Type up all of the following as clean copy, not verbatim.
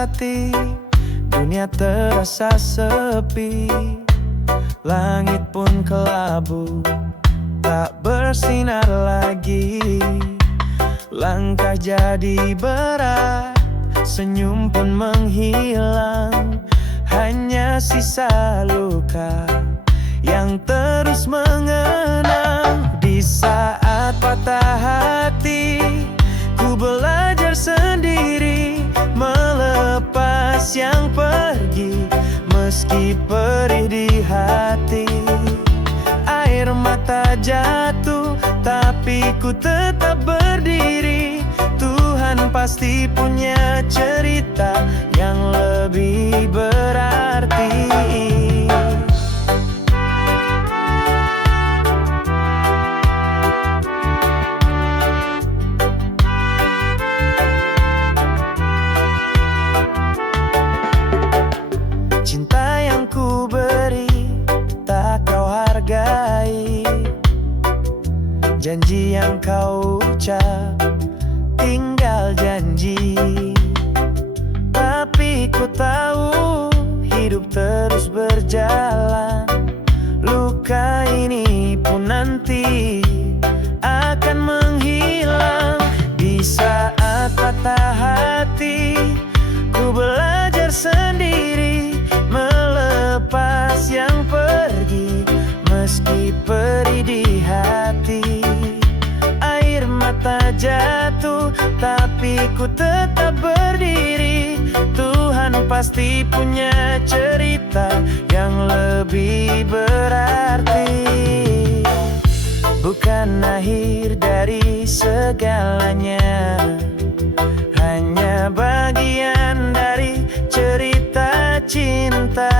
hati, dunia terasa sepi. Langit pun kelabu, tak bersinar lagi. Langkah jadi berat, senyum pun menghilang. Hanya sisa luka yang terus mengenang. Di saat patah hati, ku belajar sendiri melepas yang pergi. Meski perih di hati, air mata jatuh, tapi ku tetap berdiri. Tuhan pasti punya cerita yang lebih berarti. Cinta yang ku beri, tak kau hargai. Janji yang kau ucap, tinggal janji. Tapi ku tahu hidup terus berjalan. Luka ini pun nanti akan menghilang. Di saat patah hati, ku belajar sendiri melepas yang pergi. Meski perih di hati, air mata jatuh, tapi ku tetap berdiri. Tuhan pasti punya cerita yang lebih berarti. Bukan akhir dari segalanya, hanya bagian dari cerita cinta.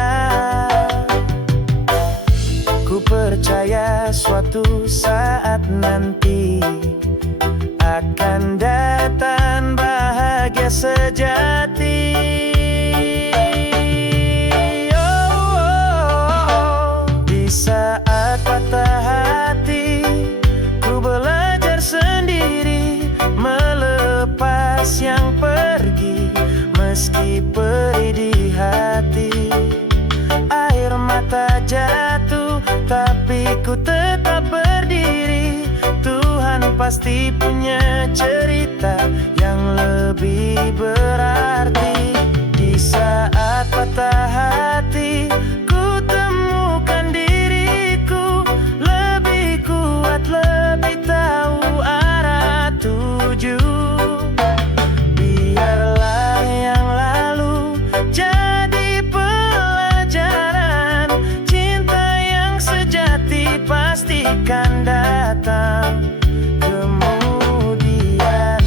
Ku percaya suatu saat nanti akan datang bahagia sejati. Di saat patah hati, ku belajar sendiri melepas yang pergi. Meski perih di hati, air mata jatuh, tapi ku tetap berdiri. Tuhan pasti punya cerita yang lebih berarti. Di saat patah hati, ku temukan diriku lebih kuat, lebih tahu arah tuju. Biarlah yang lalu jadi pelajaran. Cinta yang sejati pastikan datang kemudian.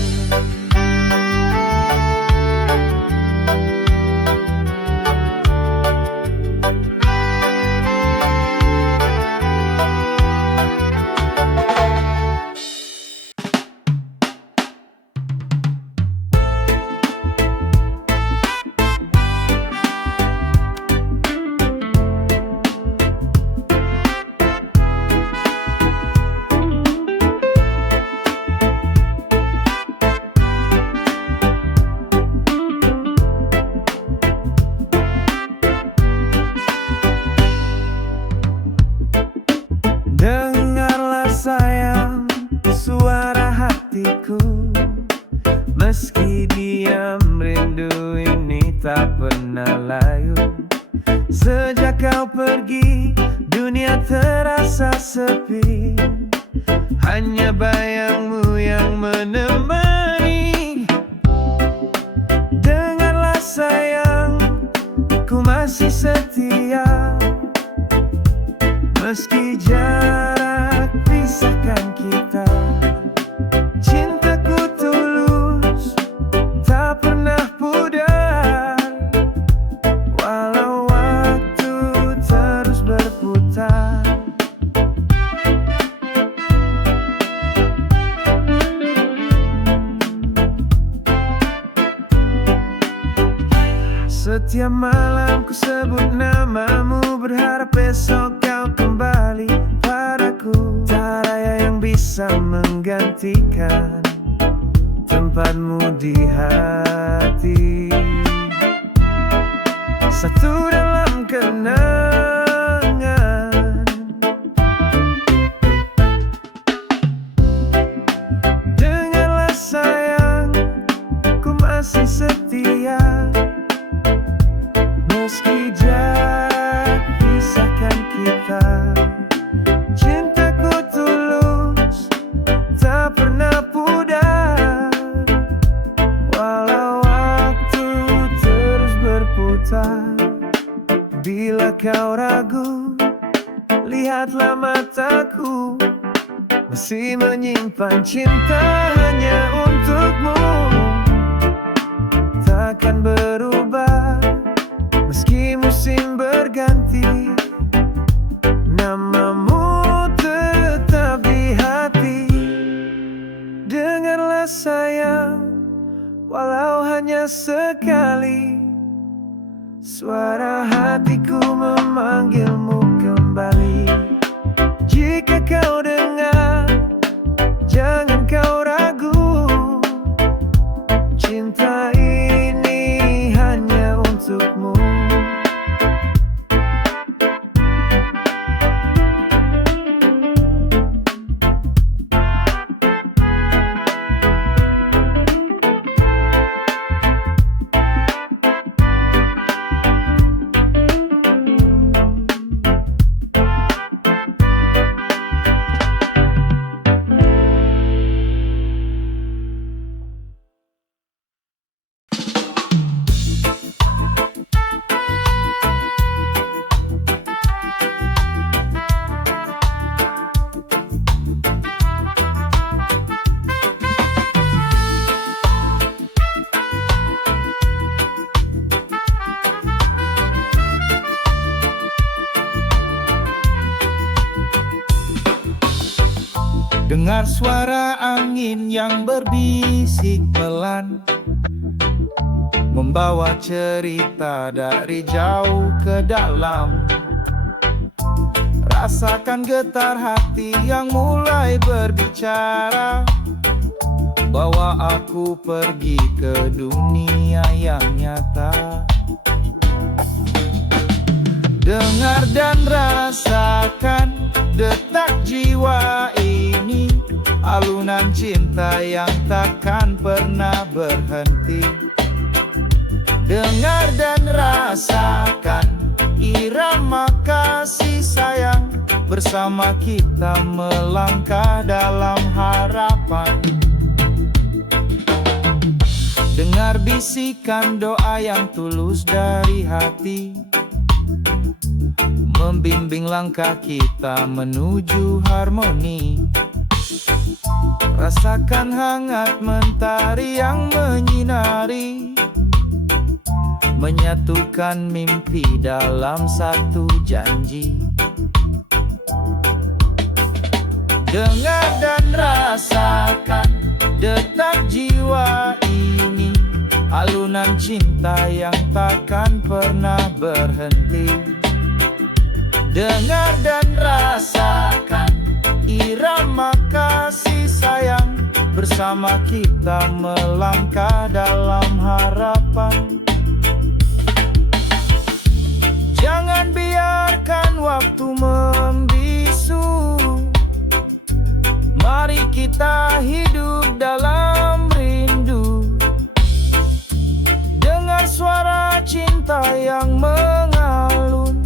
Dengarlah sayang suara hatiku. Meski diam, rindu ini tak pernah layu. Sejak kau pergi, dunia terasa sepi. Hanya bayangmu yang menemani. Dengarlah sayang, ku masih setia. Meski jarak pisahkan kita, cintaku tulus, tak pernah pudar. Walau waktu terus berputar. Setiap malam ku sebut namamu, berharap besok kau kembali padaku. Tak ada yang bisa menggantikan tempatmu di hati. satu dalam kenangan. Dengarlah sayang, ku masih setia, meski jauh pisahkan kita. Cintaku tulus, tak pernah pudar, walau waktu terus berputar. Bila kau ragu, lihatlah mataku, masih menyimpan cinta hanya untukmu. Takkan berubah meski musim berganti, namamu tetap di hati. Dengarlah sayang, walau hanya sekali, suara hatiku memanggilmu kembali. Jika kau dengar, jangan kau ragu, cinta ini hanya untukmu. Dengar suara angin yang berbisik pelan, membawa cerita dari jauh ke dalam. Rasakan getar hati yang mulai berbicara, bawa aku pergi ke dunia yang nyata. Dengar dan rasakan detak jiwa ini, alunan cinta yang takkan pernah berhenti. Dengar dan rasakan irama kasih sayang, bersama kita melangkah dalam harapan. Dengar bisikan doa yang tulus dari hati, membimbing langkah kita menuju harmoni. Rasakan hangat mentari yang menyinari, menyatukan mimpi dalam satu janji. Dengar dan rasakan detak jiwa ini, alunan cinta yang takkan pernah berhenti. Dengar dan rasakan irama kasih sayang, bersama kita melangkah dalam harapan. Jangan biarkan waktu membisu, mari kita hidup dalam rindu. Dengar suara cinta yang mengalun,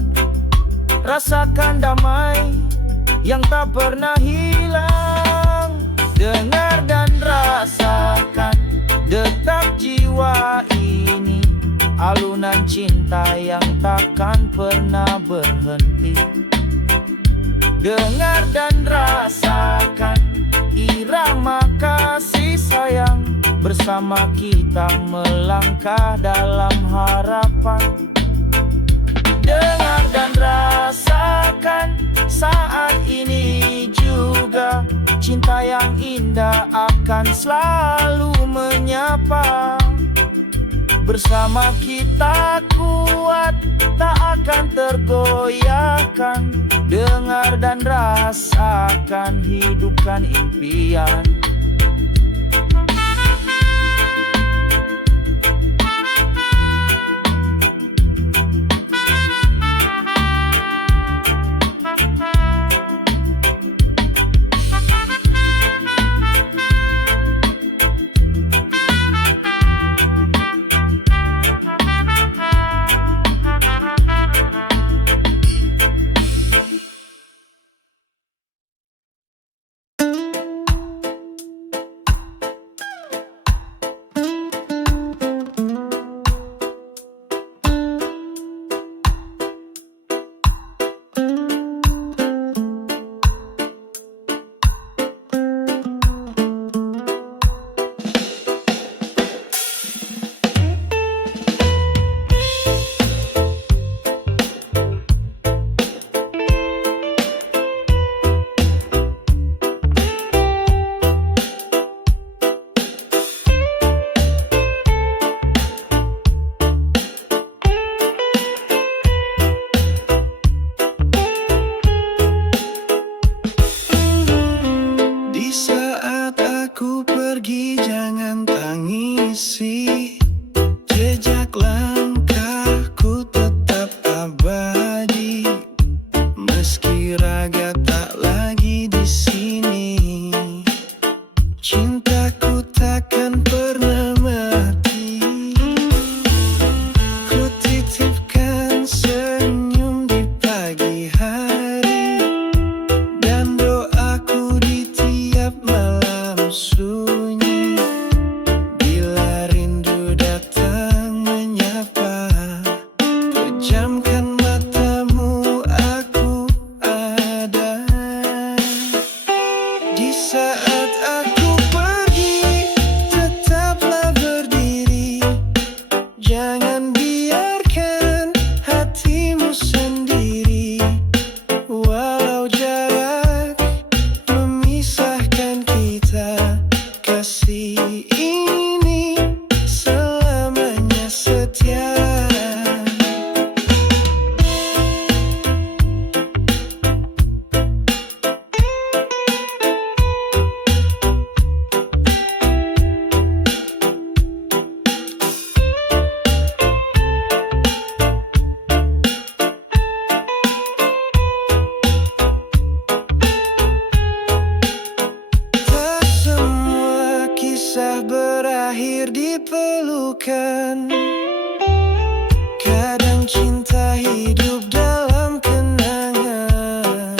rasakan damai yang tak pernah hilang. Dengar dan rasakan detak jiwa ini, alunan cinta yang takkan pernah berhenti. Dengar dan rasakan irama kasih sayang, bersama kita melangkah dalam harapan. Dengar dan rasakan saat ini juga, cinta yang indah akan selalu menyapa. Bersama kita kuat, tak akan tergoyahkan. Dengar dan rasakan, hidupkan impian. langkahku tetap abadi, meski raga tak lagi di sini. Cintaku takkan pernah mati. Ku titipkan senyum di pagi hari, dan doaku di tiap malam sunyi. Bila rindu datang menyapa, pejamkan matamu, aku ada. Di saat aku pergi, tetaplah berdiri. Jangan biarkan hatimu sendiri. Walau jarak memisahkan kita, kasih ini selamanya setia. Tak semua kisah berakhir di pelukan. Kadang cinta hidup dalam kenangan.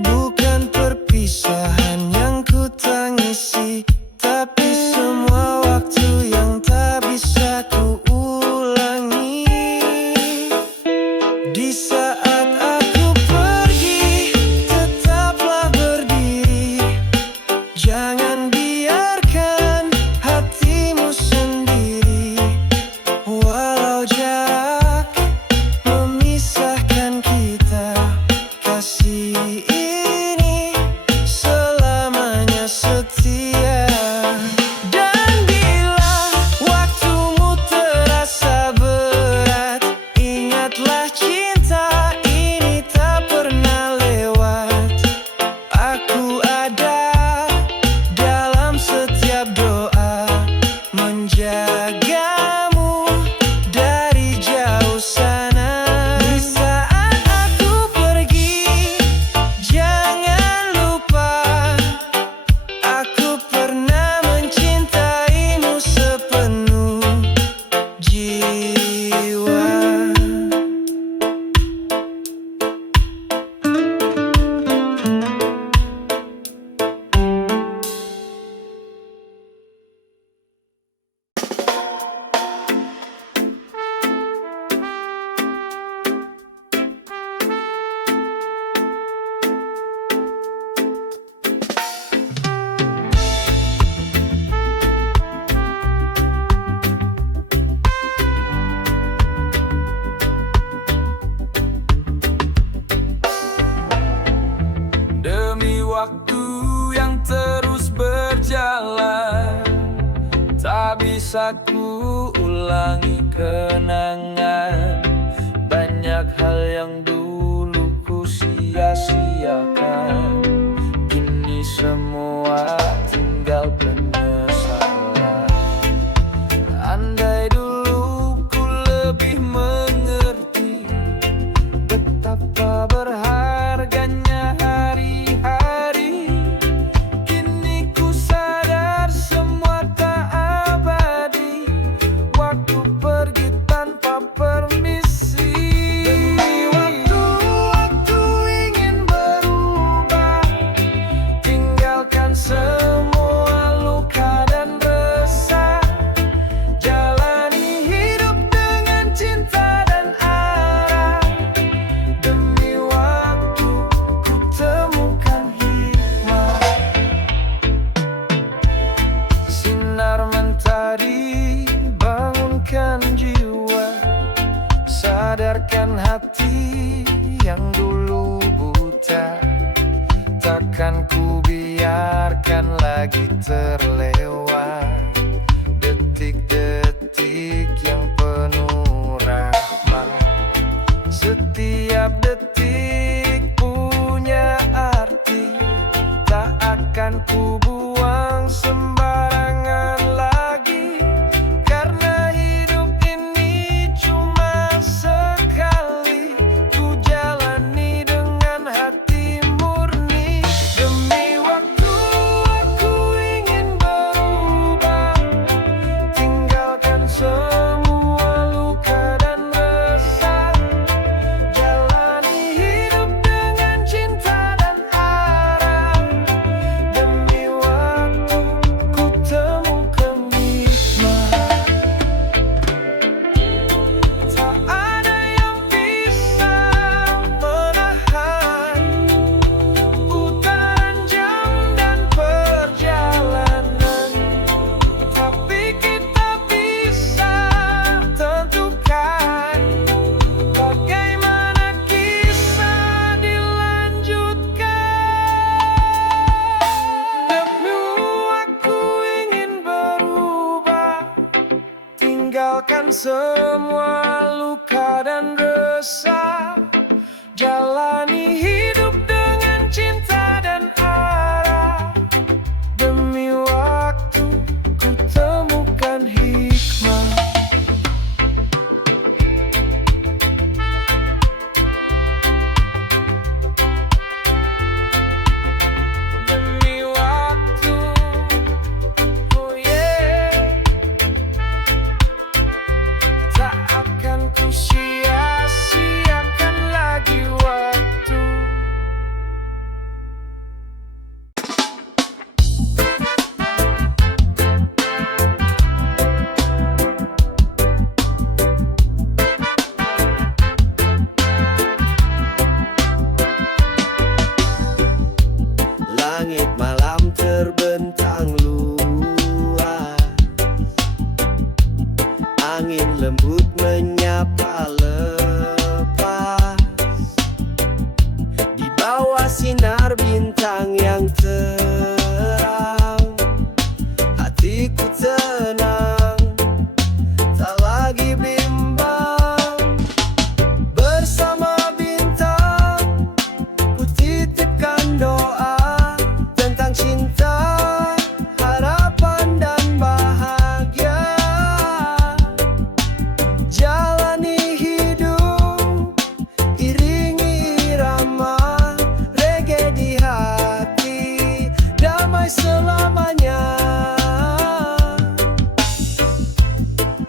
Bukan perpisahan yang ku tangisi, tapi semua waktu yang tak bisa ku ulangi. Di saat aku pergi, tetaplah berdiri. Jangan biarkan hatimu sendiri. Walau jarak memisahkan kita, kasih ini selamanya setia. Dan bila waktumu terasa berat, ingatlah cinta ini tak pernah lewat. Aku ada dalam setiap doa, menjagamu dari jauh sana. Di saat aku pergi, jangan lupa, aku pernah mencintaimu sepenuh jiwa. Demi waktu yang terus berjalan, tak bisa ku ulangi kenangan. Banyak hal yang dulu ku sia-siakan, kini semua tinggal penyesalan. Andai dulu ku lebih mengerti betapa berharganya hari-hari. Kini ku sadar semua tak abadi. Waktu pergi tanpa permisi. Demi waktu, aku ingin berubah, tinggalkan semua luka dan resah. Jalani hidup dengan cinta dan arah. Demi waktu, ku temukan hikmah. Sinar mentari bangunkan jiwa, sadarkan hati yang dulu buta. Takkan ku biarkan lagi terlewat detik-detik yang penuh rahmat. Setiap detik punya arti, tak akan ku buang sembarangan lagi. Karena hidup ini semua luka dan resah. Jalani hidup dengan cinta dan arah. Demi waktu ku temukan hikmah. Demi waktu, oh yeah, tak akan ku sia-siakan lagi waktu. Langit malam terbentang luas, angin lembut menyapa lepas. Di bawah sinar bintang yang terang, hatiku tenang, tak lagi bimbang. Bersama bintang, ku titipkan doa tentang cinta, harapan dan bahagia. Jalani hidup, iringi irama reggae di hati, damai selamanya.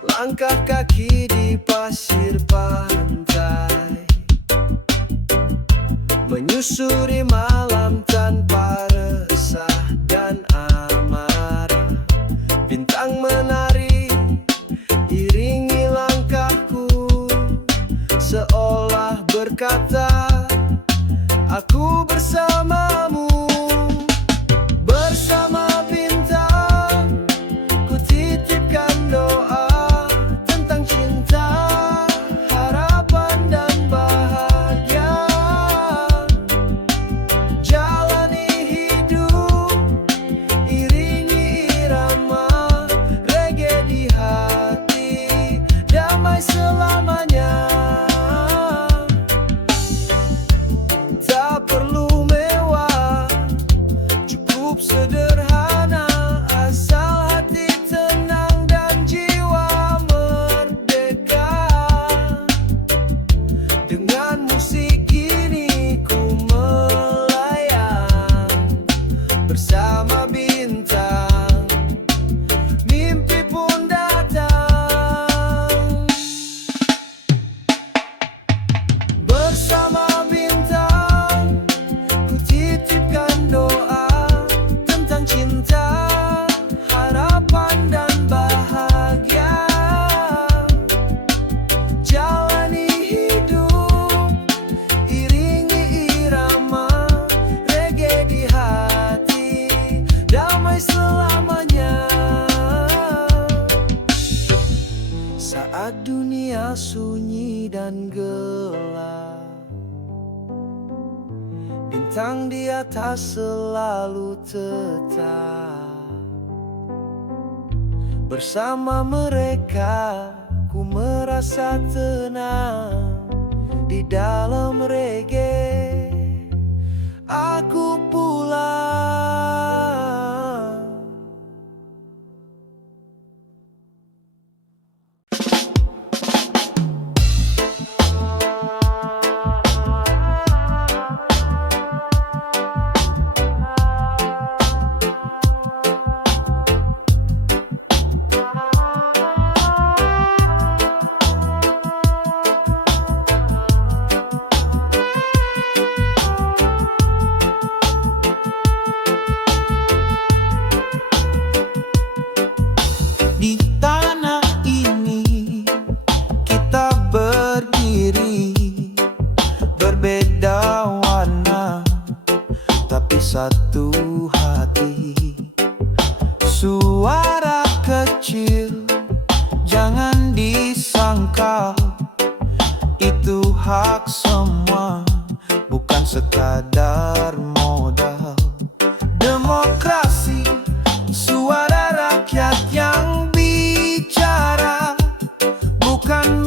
Langkah kaki di pasir pantai, menyusuri malam tanpa resah dan amarah. Bintang menari, iringi langkahku, seolah berkata, aku bersamamu. Bersama bintang, ku titipkan doa tentang cinta, harapan dan bahagia. Jalani hidup, iringi irama reggae di hati, damai selamanya. Tak perlu mewah, cukup sederhana, asal hati tenang dan jiwa merdeka. Dengan musik ini ku melayang bersama bintang, mimpi pun datang. Bersama bintang, ku titipkan doa tentang cinta, harapan dan bahagia. Jalani hidup, iringi irama reggae di hati, damai selamanya. Saat dunia sunyi dan gelap, bintang di atas selalu tetap. Bersama mereka ku merasa tenang, di dalam reggae aku pulang. Di tanah ini kita berdiri, berbeda warna tapi satu hati. Suara kecil jangan disangkal, itu hak semua, bukan sekadar modal. Demokrasi, suara rakyat yang bicara, bukan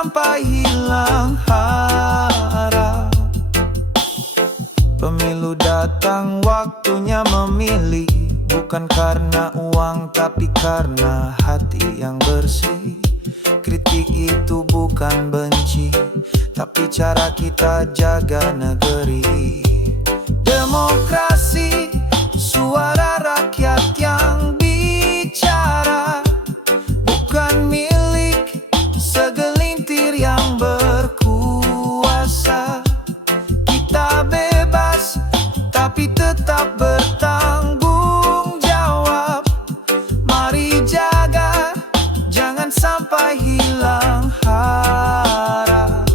sampai hilang harap. Pemilu datang, waktunya memilih, bukan karena uang tapi karena hati yang bersih. Kritik itu bukan benci, tapi cara kita jaga negeri. Demokrasi, suara rakyat yang bicara, bukan milik segelintir yang berkuasa. Kita bebas, tapi tetap bertanggung jawab. Mari jaga, jangan sampai hilang harap.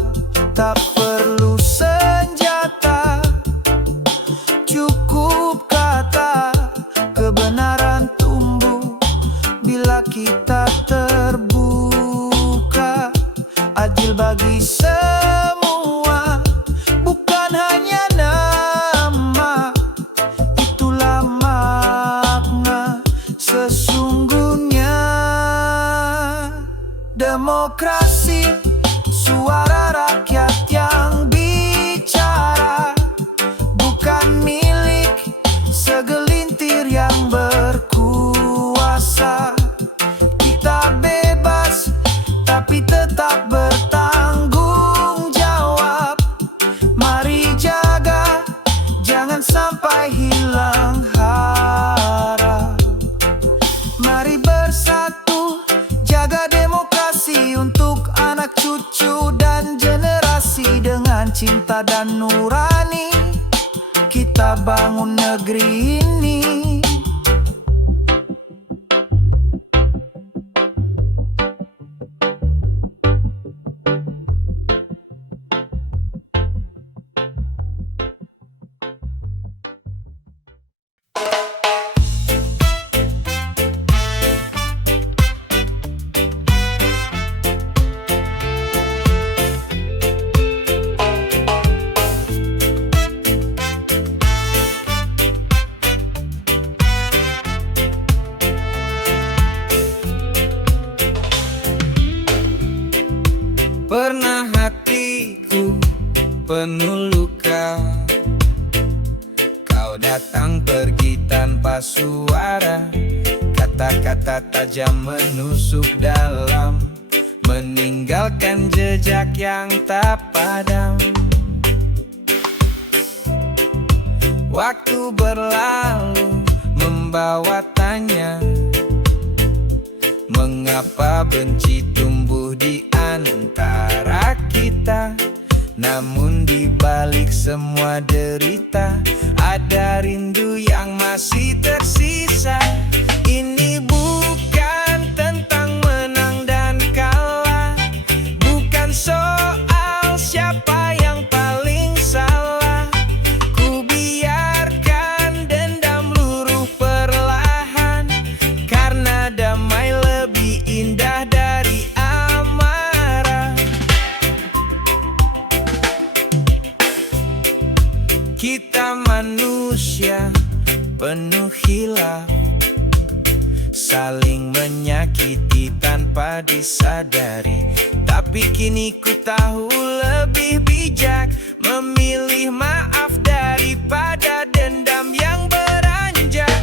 Tak perlu senjata, cukup kata. Kebenaran tumbuh bila kita terbuka. Adil bagi semua, bukan hanya nama. Itulah makna sesungguhnya. Demokrasi, suara rakyat yang bicara, bukan milik segelintir yang berkuasa. Kita bebas, tapi tetap bertanggung jawab. Mari jaga, jangan sampai hilang harap. Mari bersatu, jaga demokrasi untuk anak cucu dan generasi. Dengan cinta dan nurani, kita bangun negeri ini. Pernah hatiku penuh luka, kau datang pergi tanpa suara. Kata-kata tajam menusuk dalam, meninggalkan jejak yang tak padam. Waktu berlalu membawa tanya, mengapa benci tumbuh di antara kita? Namun di balik semua derita, ada rindu yang masih tersisa. Ini bukan tentang menang dan kalah, bukan soal siapa yang paling salah. Ku biarkan dendam luruh perlahan, karena damai lebih indah dari amarah. Kita manusia penuh hilaf, saling menyakiti tanpa disadari. Tapi kini ku tahu lebih bijak memilih maaf daripada dendam yang beranjak.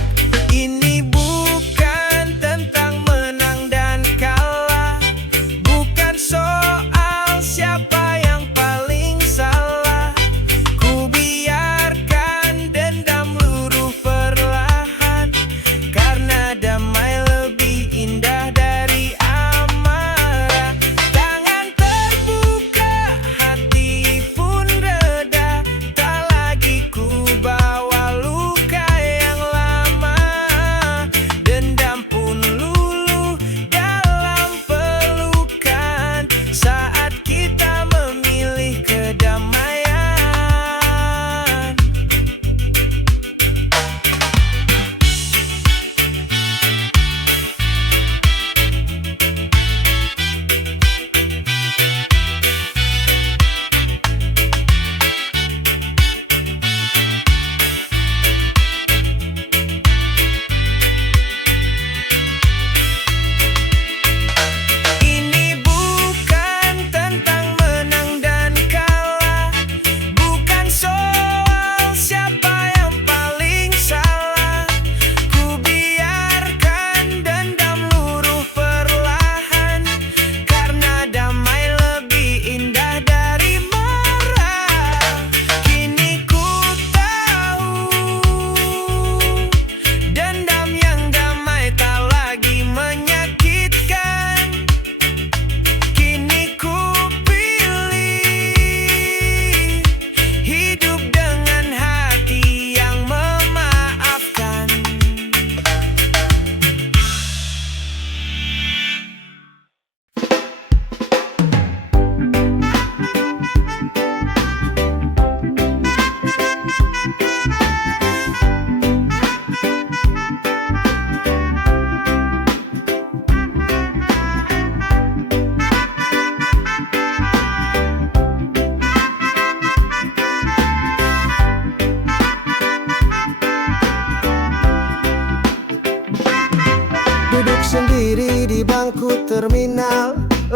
Ini bukan tentang menang dan kalah, bukan soal siapa yang paling salah. Ku biarkan dendam luruh perlahan, karena damai lebih indah dari amarah. Tangan terbuka, hati pun reda, tak lagi ku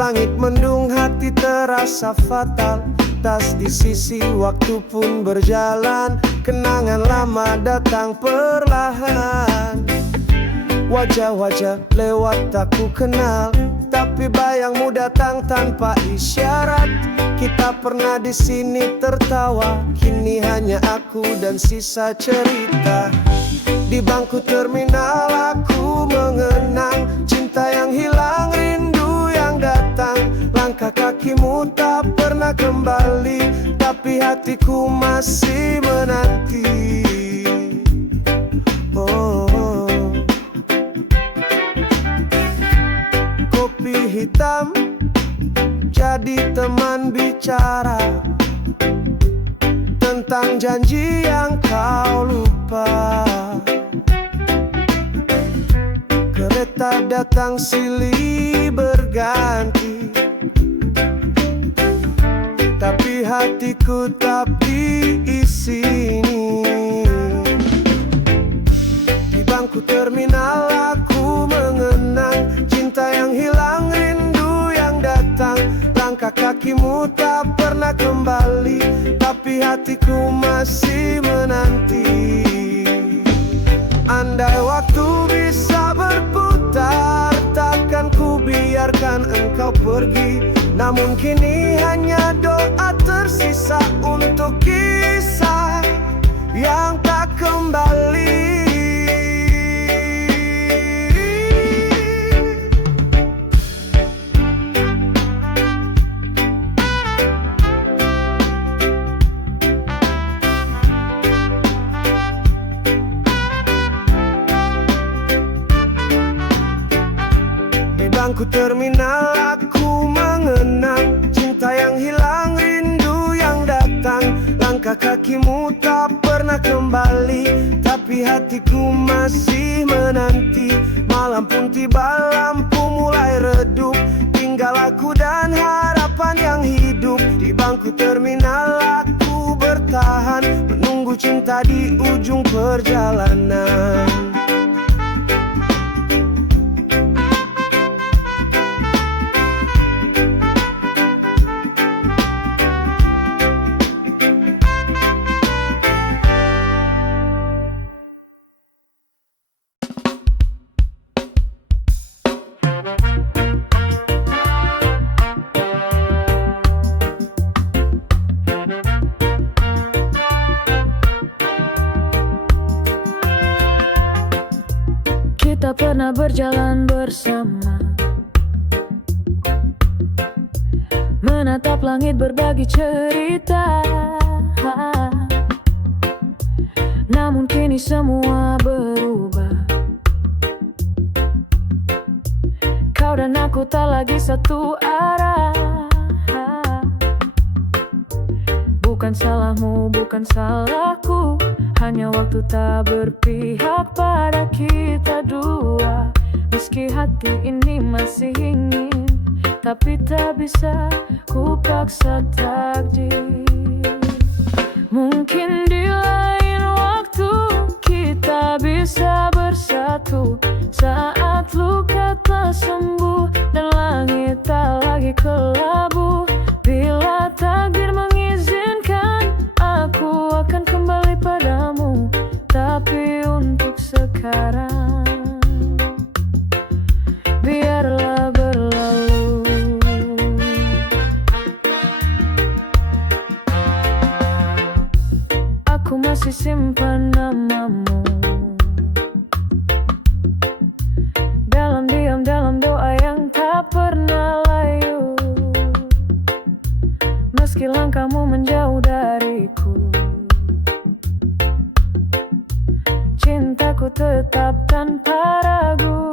Langit mendung, hati terasa fatal. Tas di sisi, waktu pun berjalan. Kenangan lama datang perlahan. Wajah-wajah lewat tak ku kenal, tapi bayangmu datang tanpa isyarat. Kita pernah di sini tertawa, kini hanya aku dan sisa cerita. Di bangku terminal aku mengenang cinta yang hilang, rindu yang datang. Langkah kakimu tak pernah kembali, tapi hatiku masih menanti. Oh. Kopi hitam jadi teman bicara tentang janji yang kau lupa. Kereta datang silih berganti, tapi hatiku tak di sini. Di bangku terminal aku mengenang cinta yang hilang, rindu yang datang. Langkah kakimu tak pernah kembali, tapi hatiku masih menanti. Andai waktu bisa berputar, takkan ku biarkan engkau pergi. Namun kini hanya doa tersisa untuk kisah yang tak kembali. Bangku terminal aku mengenang cinta yang hilang, rindu yang datang. Langkah kakimu tak pernah kembali, tapi hatiku masih menanti. Malam pun tiba, lampu mulai redup, tinggal aku dan harapan yang hidup. Di bangku terminal aku bertahan, menunggu cinta di ujung perjalanan. Kita pernah berjalan bersama, menatap langit berbagi cerita. Namun kini semua berubah. Kau dan aku tak lagi satu arah. Bukan salahmu, bukan salahku, hanya waktu tak berpihak pada kita dua. Meski hati ini masih ingin, tapi tak bisa ku paksa takdir. Mungkin di lain waktu kita bisa bersatu, saat luka telah sembuh dan langit tak lagi kelabu. Bila takdir mengizinkan, aku akan kembali padamu. Tapi untuk sekarang, biarlah berlalu. Aku masih simpan namamu dalam diam, dalam doa yang tak pernah layu. Meski langkahmu menjauh dariku, cintaku tetap tanpa ragu.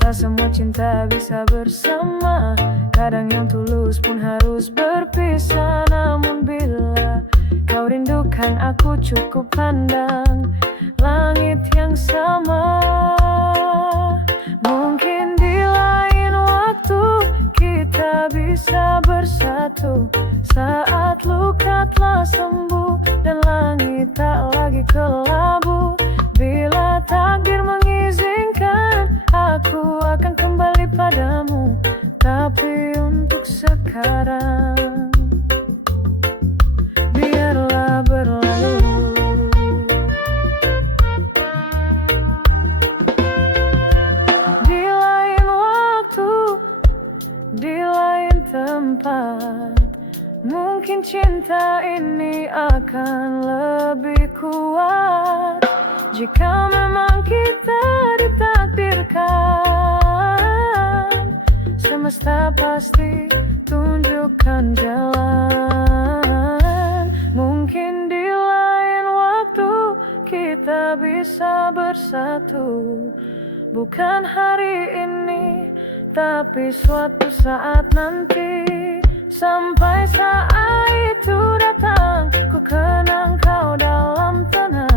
Tak semua cinta bisa bersama, kadang yang tulus pun harus berpisah. Namun bila kau rindukan, aku cukup pandang langit yang sama. Mungkin di lain waktu kita bisa bersatu, saat luka telah sembuh dan langit tak lagi kelabu. Bila takdir mengizinkan, aku akan kembali untuk sekarang. Biarlah berlalu. Di lain waktu, di lain tempat, mungkin cinta ini akan lebih kuat. Jika memang kita ditakdirkan, semesta pasti tunjukkan jalan. Mungkin di lain waktu kita bisa bersatu. Bukan hari ini, tapi suatu saat nanti. Sampai saat itu datang, ku kenang kau dalam tenang.